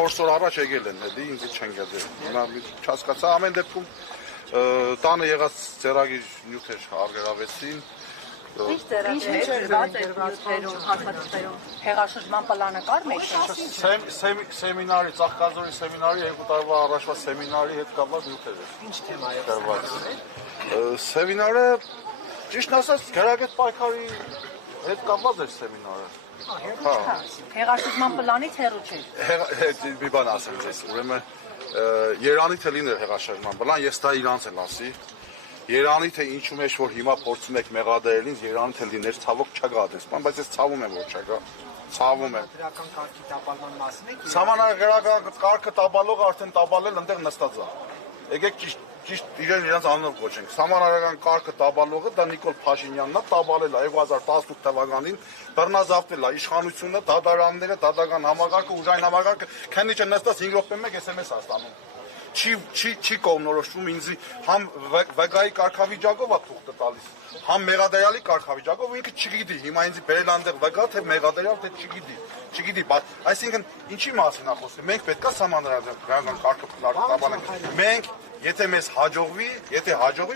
4 օր առաջ եկել են, էլի ինձ չեն գտել։ Հիմա չհասկացա, ամեն դեպքում տանը եղած ծերագիր նյութեր արգելավեցին։ Ինչ ծերագիրված էր նյութերում, հաստատություններում, հեղաշրջման պլանը կար մեջ։ Սեմինարի, Ծաղկազորի սեմինարի 2 տարվա առաջվա սեմինարի հետ կապված նյութեր էր։ Ինչ թեմայով։ Սեմինարը, ճիշտ ասած, Գերագետ պայքարի հետ կապված էր սեմինարը։ Հեղաշրջման պլանից հեռու չէր։ Մի բան ասեմ ձեզ, ուրեմն Երանի թե լիներ հեղաշրջման պլան, ես դա իրանց եմ ասի։ Երանի թե ինչու մեջ որ հիմա փորձում եք մեղադրել ինձ, Երանի թե լիներ ցավոք չկա այդպես, բայց ես ցավում եմ որ չկա։ Ցավում եմ։ Դրական կարգի տապալման մասին եք։ Սահմանադրական կարգը տապալողը արդեն տապալել ընդեղ նստած է։ Եկեք ճիշտ իրենց անունով կոչենք։ Սահմանադրական կարգը տապալողը դա Նիկոլ Փաշինյանն է, տապալել է 2018 թվականին, բռնազավթել է իշխանությունը, դատարանները, դատական համակարգը, ուժային համակարգը, քանիչը նստած 5 րոպե մեկ SMS աստանում։ Չի կողմնորոշվում ինձ համ վգայի կարգավիճակով է թուղթը տալիս, համ մեղադրյալի կարգավիճակով, ու ինքը չգիտի, հիմա ինձ բերել այնտեղ վգա, թե մեղադրյալ, թե չգիտի, այսինքն ինչի մասին է խոսքը, մենք պետք է սահմանադրական կարգը տապալենք, մենք եթե մեզ հաջողվի,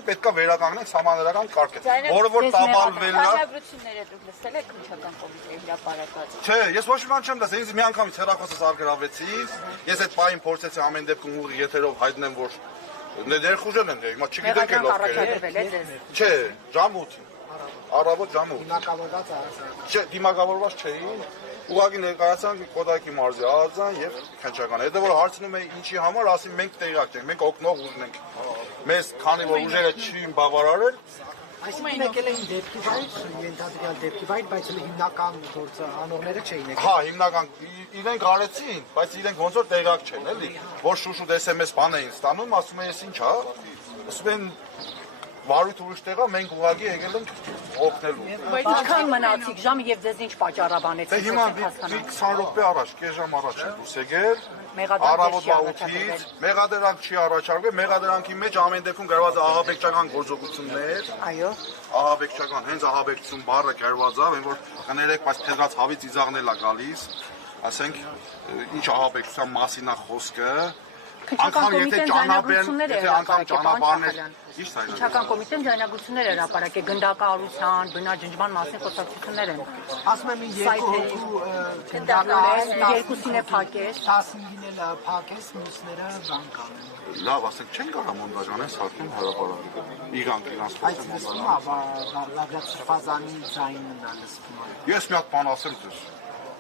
պետք է վերականգնենք սահմանադրական կարգը, որը որ տապալվել է։ Հարաբերությունները դուք լսել եք քննչական կոմիտեի հրապարակած։ Չէ, ես ոչ մի բան չեմ լսել, ինձ մի անգամից հեռախոսս արգելավեցի, ես այդ պահին փորձեցի ամեն դեպքում ուղիղ եթերով հայտնեմ, որ ներխուժել են, հիմա չգիտենք էլ ովքեր են։ Չէ, ժամուտին, առավոտ ժամուտ։ Դիմակավորված է։ Չէ, դիմակավորված չէի։ Ուղղակի ներկայացան Կոդակի մարզի արձան եւ քննչական։ Հետո որ հարցնում էի ինչի համար, ասին մենք տեղյակ չենք, մենք օգնող ուժենք։ Մեզ քանի որ ուժերը չին բավարարել, Այսինքն եկել էին դեպքի վայր, ենթադրյալ դեպքի վայր, բայց հիմնական գործը անողները չէին եկել։ հա, հիմնական իրենք արեցին, բայց իրենք ոնց որ տեղյակ չեն, էլի, որ շուշուտ SMS բան էին ստանում, ասում են, ես ինչ հա, ասում են վարույթ ուրիշ տեղա, մենք ուղղակի եկել ենք օգնելու։ Բայց ինչքան մնացիք ժամը եւ ձեզ ինչ պատճառաբանեցիք։ Դե հիմա 20 րոպե առաջ, կես ժամ առաջ է դուրս եկել, առավոտվա 8-ից, մեղադրանք չի առաջարկվել, մեղադրանքի մեջ ամեն դեպքում գրված է ահաբեկչական գործողություններ։ Այո։ Ահաբեկչական, հենց ահաբեկչություն բառը գրված է, այն որ կներեք, բայց փետրած հավից իզաղնել է գալիս, ասենք ինչ ահաբեկչության մասին է խոսքը։ Քննչական կոմիտեն ձայնագրություններ է հրապարակել։ Քննչական կոմիտեն ձայնագրություններ է հրապարակել գնդակահարության, բնաջնջման մասին խոսակցություններ են։ Ասում եմ երկուսին է փակես, 15-ին էլ փակես, մյուսները բան կանեն։ Լավ, ասենք չեն կարող մոնտաժանեն սարքում հրապարակել։ Իրանք Բայց լսվում է, Բաղրատ Սրբազանի ձայնն է լսվում։ Ես մի հատ բան ասեմ ձեզ։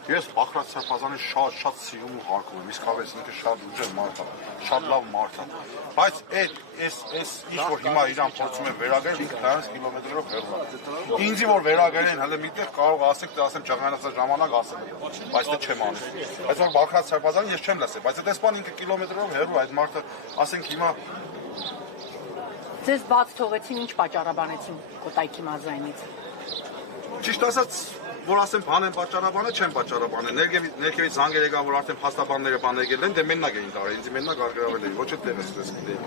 Ես Բաղրատ Սրբազանին շատ սիրում ու հարգում եմ, իսկապես ինքը շատ ուժեղ մարդ է, շատ լավ մարդ է, բայց այս ինչ որ հիմա իրան փորձում են վերագրել, ինքը նրանց կիլոմետրերով հեռու է։ Ինձի որ վերագրեն, հələ միտեղ կարող ասեք, թե ասեմ ճղանացած ժամանակ ասեմ, բայց դե չեմ անում։ Բայց որ Բաղրատ Սրբազանին ես չեմ լսել, բայց այդպես բան ինքը կիլոմետրերով հեռու է, այդ մարդը, ասենք հիմա ձեզ բաց թողեցին, ինչ պատճառաբանեցին Կոտայքի մարզայինից։ Ճիշտ ասած, որ ասեմ բան են պատճառաբանել, չեն պատճառաբանել։ Ներքևից զանգեր եկան, որ արդեն փաստաբանները բան եկել են, դե մենակ էին տարել, ինձ մենակ արգելավել էին, ոչ էլ տեղս գիտեի։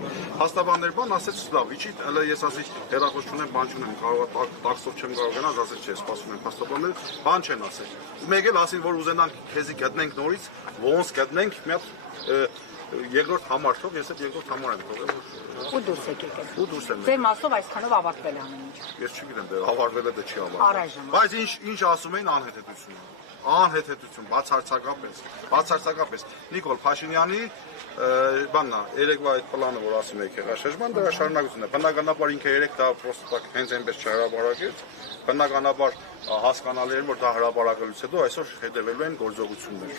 Փաստաբաններ բան ասեց, լավ, իջի, հələ ես ասի հեռախոս չունեմ, բան չունեմ, կարող է տաքսով չեմ կարող գնալ, ասեց չէ, սպասում եմ փաստաբանները, բան չեն ասել։ Մեկ էլ ասին, որ ուզենանք քեզի գտնենք նորից, ոնց գտնենք, մի հատ երկրորդ համար թող, ես այդ երկրորդ համար եմ թողել։ Ու դուրս եք եկել։ Ու դուրս եմ։ Ձեր մասով այսքանով ավարտվել է ամեն ինչ։ Ես չգիտեմ, դե ավարտվել է, դե չի ավարտվել։ Առայժմ։ Բայց ինչ ասում էին անհեթեթություն։ Անհեթեթություն, բացարձակապես։ Նիկոլ Փաշինյանի բանն է, երեկվա այդ պլանը, որ ասում եք հեղաշրջման, դրա շարունակությունն է։ Բնականաբար ինքը երեք դա պրոստը հենց այնպես չհրապարակեց։ Բնականաբար հասկանալի էր, որ դա հրապարակելուց հետո այսօր հետևելու են գործողություններ։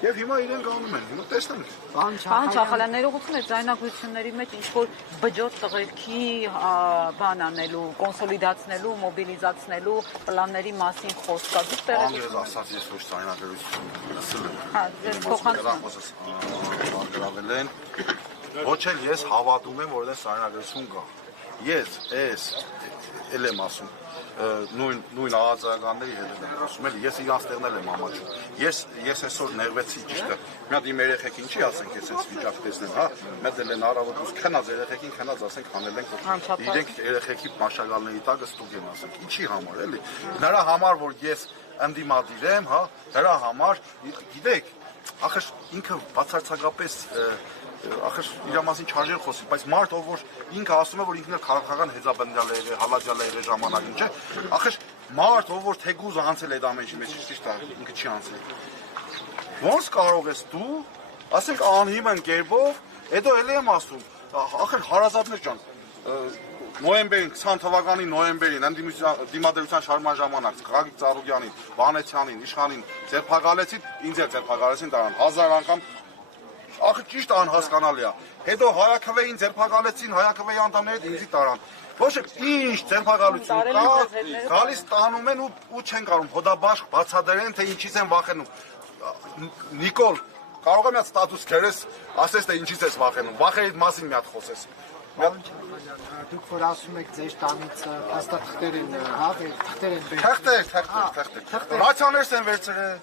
Եվ հիմա իրենք անում են, հիմա տեսնենք։ Պարոն Չախալյան, ներողություն է ձայնագրությունների մեջ ինչ-որ բջոջ տղերքի բան անելու, կոնսոլիդացնելու, մոբիլիզացնելու պլանների մասին խոսք կա։ Դուք տեղեկ եք։ Ասած ես ոչ ձայնագրություն լսել եմ։ Հա, ձեր փոխանցում են։ Ոչ էլ ես հավատում եմ, որ դա ձայնագրություն կա։ Ես էլ եմ ասում։ նույն աղազականների հետ եմ խոսում, էլի ես իրանց տեղնել եմ ամաչում։ Ես այսօր ներվեցի ճիշտ է։ Մի հատ իմ երեխեքին չի ասենք ես այս վիճակ տեսնեմ, հա, մտել են առավոտ ուս քնած երեխեքին քնած ասենք հանել ենք, իրենք երեխեքի մաշակալների տակը ստուգ են ասենք, ինչի համար էլի։ Նրա համար որ ես ընդդիմադիր եմ, հա, նրա համար գիտեք, ախր ինքը բացարձակապես ախր իր մասին չարժեր խոսի, բայց մարդ ով որ ինքը ասում է որ ինքն էլ քաղաքական հեծաբնդյալ է եղել, հալաջալ է եղել ժամանակին, չէ՞։ Ախր մարդ ով որ թեկուզ անցել է այդ ամենի մեջ, ճիշտ է, ինքը չի անցել։ Ոնց կարող ես դու, ասենք անհիմն կերպով, հետո էլի եմ ասում, ախր հարազատներ ջան, նոյեմբերին 20 թվականի նոյեմբերին դիմադրության շարժման ժամանակ Գագիկ Ծառուկյանին, Վանեցյանին, Իշխանին ձերբակալեցին, ինձ էլ ձերբակալեցին դարան 1000 անգամ ախր ճիշտ անհասկանալի է։ Հետո Հայաքվեին ձերբակալեցին, Հայաքվեի անդամները ինձի տարան։ Ոչ ինչ ձերբակալություն կա, գալիս տանում են ու չեն կարող հոդաբաշխ բացատրեն, թե ինչից են վախենում։ Նիկոլ, կարող եմ այդ ստատուս քերես, ասես թե ինչից ես վախենում։ Վախերիդ մասին մի հատ խոսես։ Դուք որ ասում եք ձեր տանից փաստաթղթեր են, հա, թղթեր են Թղթեր։ Ռացիաներս են վերցրել։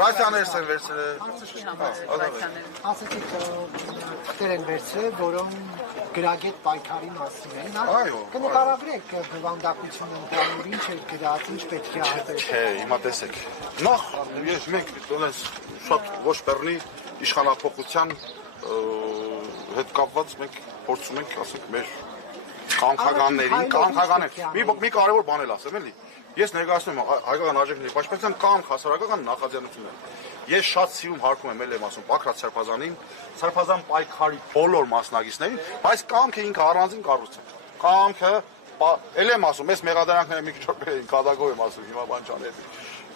Ռացիաներս են վերցրել։ ասեցիք թղթեր են վերցրել, որոնք գրագետ պայքարի մասին են, հա։ Կնկարագրեք բովանդակությունը ընդհանուր ինչ է գրած, ինչ պետք է արվել։ Չէ, հիմա տեսեք։ Նախ մենք դոնես շատ ոչ բեռնի իշխանապողության հետ կապված մենք փորձում ենք, ասենք, մեր կամքականներին, մի կարևոր բան էլ ասեմ, էլի։ Ես ներկայացնում եմ հայկական արժեքների պաշտպանության կամք հասարակական նախաձեռնությունները։ Ես շատ սիրում հարգում եմ, էլ եմ ասում, Պակրատ Սարփազանին, Սարփազան պայքարի բոլոր մասնակիցներին, բայց կամքը ինքը առանձին կառույց է։ Կամքը, էլ եմ ասում, ես մեղադրանքները մի քիչ կադագով եմ ասում, հիմա բան չանեմ։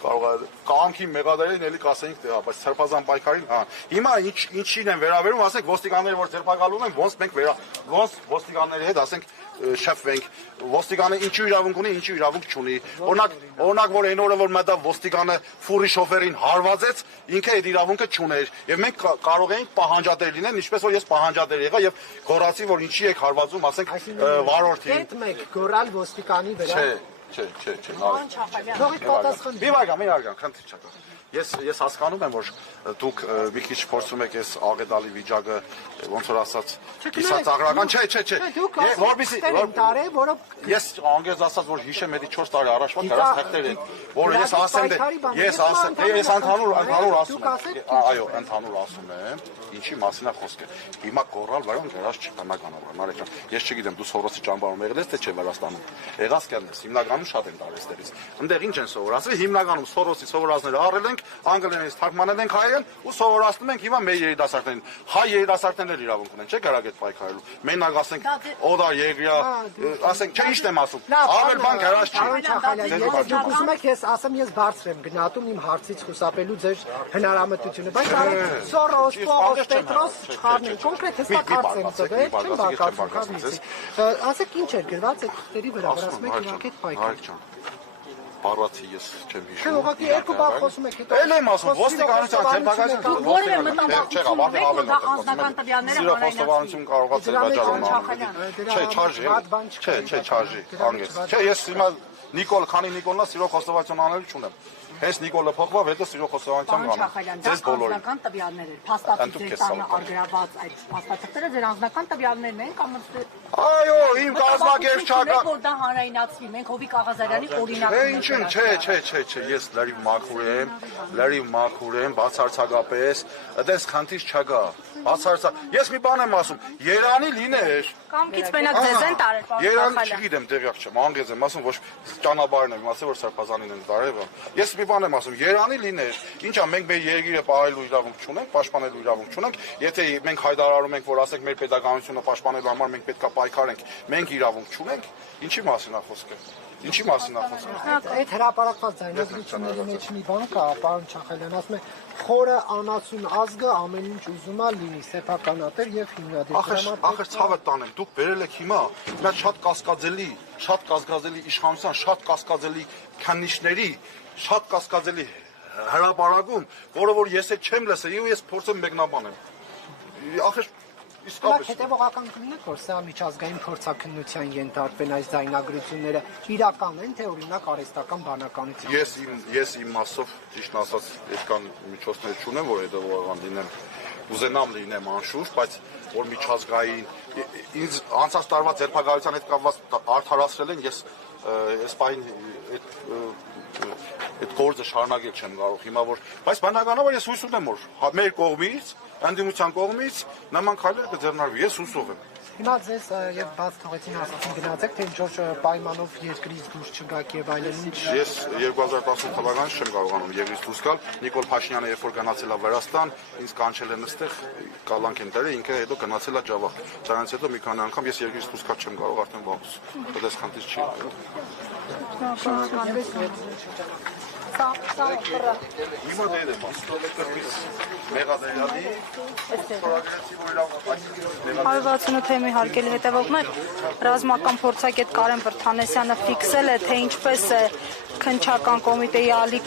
Կարող է կամքի մեղադարին էլի կասենք թե, բայց Սարփազան պայքարին, հա։ Հիմա ինչին են վերաբերում, ասենք ոստիկանները որ ձերբակալում են, ոնց մենք ոնց ոստիկանների հետ ասենք շփվենք, ոստիկանը ինչու իրավունք ունի, ինչու իրավունք չունի։ Օրինակ որ այն օրը որ մտա ոստիկանը ֆուրի շոֆերին հարվածեց, ինքը այդ իրավունքը չուներ, եւ մենք կարող էինք պահանջատեր լինել, ինչպես որ ես պահանջատեր եղա եւ գոռացի որ ինչի եք հարվածում, ասենք վարորդին։ Հետ մեկ գորալ ոստիկանի վրա։ Չէ։ Թողեք պատասխան։ Մի վարգան, խնդիր չկա։ Ես հասկանում եմ, որ դուք մի քիչ փորձում եք այս աղետալի վիճակը, ոնց որ ասած, կիսածաղրական, չէ։ Ես անգեզ ասած, որ հիշեմ էդի 4 տարի առաջվա դրանց թղթեր են, որ ես ասեմ, ես ընդհանուր ասում եմ, այո, ընդհանուր ասում եմ, ինչի մասին է խոսքը։ Հիմա կորալ վարան դրած չկանականաբար, Մարեկ ջան, ես չգիտեմ դու Սովորոսի ճամբարում եղել ես թե չէ Վրաստանում։ Եղած կյանքս հիմնականում շատ են տարեստերից։ Այնտեղ ինչ են սովորացրել, հիմնականում Սովորոսի սովորածները առել ենք, անգլերենից թարգմանել ենք հայերեն ու սովորացնում ենք հիմա մեր երիտասարդներին։ Հայ երիտասարդներ իրավունք ունեն, չէ՞ garagет պայքարելու։ Մենակ ասենք օդար եգրիա, ասենք չէ ի՞նչ եմ ասում։ Ավել բան գրած չի։ Դուք ուզում եք ես ասեմ ես բարձր եմ գնահատում իմ հարցից խուսափելու ձեր հնարամտությունը, բայց Սորոս, Պետրոս չխառնել, կոնկրետ հստակ հարց եմ տվել, չեմ բարկացում քանից։ Ասեք ինչ էր գրված այդ թղթերի վրա, ասում եք իրակետ պայքար։ Բառացի ես չեմ հիշում։ Չէ, ուղղակի երկու բառ խոսում եք հետո։ Էլ եմ ասում, ոստիկանության ձերբակալության որևէ մտահոգություն ունեք, դա անձնական տվյալները հանրային կարող է ձերբակալել։ Չէ, չարժի, անգես։ Չէ, ես հիմա Նիկոլ, քանի Նիկոլնա սիրո խոստովանություն անելու չունեմ։ Հենց Նիկոլը փոխվավ, հետո սիրո խոստովանության կանեմ։ Ձեզ բոլորին։ Անձնական տվյալներ են, փաստաթղթեր տանը արգրաված այդ փաստաթղթերը ձեր անձնական տվյալներն են կամ Այո, իմ կազմակերպ չկա։ Որ դա հանրայնացվի, մենք Հովիկ Աղազարյանի օրինակն ենք։ Ինչու՞, չէ, ես լրիվ մաքուր եմ, բացարձակապես, այդպես խնդիր չկա։ Ես մի բան եմ ասում, Երանի լիներ։ Կամքից մենակ ձեզ են տարել, պարոն Երանի չգիտեմ, տեղյակ չեմ, անգեզ եմ ասում, ոչ ճանապարհն եմ ասել, որ Սարփազանին են տարել։ Ես մի բան եմ ասում, Երանի լիներ, ինչա մենք մեր երկիրը պահելու իրավունք չունենք, պաշտպանելու իրավունք չունենք, եթե մենք հայտարարում ենք, որ ասենք մեր պետականությունը պաշտպանելու համար մենք պետք է պայքարենք, մենք իրավունք չունենք, ինչի մասին է խոսքը։ Ինչի մասին է խոսքը։ Այդ հրապարակված ձայնագրությունների մեջ մի բան կա, պարոն Չախալյան, ասում է խորը անասուն ազգը ամեն ինչ ուզում է լինի, սեփականատեր եւ հիմնադիր։ Ախր ցավը տանեմ, դուք վերել եք հիմա մի շատ կասկածելի իշխանության, շատ կասկածելի քննիչների, շատ կասկածելի հրապարակում, որը որ ես էլ չեմ լսել ու ես փորձում մեկնաբանել։ Ախր իսկապես հետևողական կլինեք, որ սա միջազգային փորձաքննության ենթարկվեն այս ձայնագրությունները իրական են, թե օրինակ արհեստական բանականություն։ Ես իմ մասով ճիշտ ասած այդքան միջոցներ չունեմ, որ հետևողական լինեմ, ուզենամ լինեմ անշուշտ, բայց որ միջազգային ինձ անցած տարվա ձերբակալության հետ կապված արդարացրել են, ես այս պահին այդ գործը շարունակել չեմ կարող հիմա որ, բայց բնականաբար ես հույս ունեմ որ մեր կողմից, ընդդիմության կողմից նման քայլեր կձեռնարկվի, ես հուսով եմ։ Հիմա ձեզ եւ բաց թողեցին ասացին գնացեք, թե ինչ որ պայմանով երկրից դուրս չգաք եւ այլն ինչ։ Ես 2018 թվականից չեմ կարողանում երկրից դուրս գալ։ Նիկոլ Փաշինյանը երբ որ գնացել է Վրաստան, ինձ կանչել են այստեղ, կալանք են դրել, ինքը հետո գնացել է Ջավախ։ Դրանից հետո մի քանի անգամ ես երկրից դուրս գալ չեմ կարող արդեն վաղուց։ Դες քանտից չի եղել։ Հիմա դե դեմ մեղադերյալի 168 թեմի հարգելի հետևողներ, ռազմական փորձագետ Կարեն Վրթանեսյանը ֆիքսել է, թե ինչպես է քննչական կոմիտեի ալիք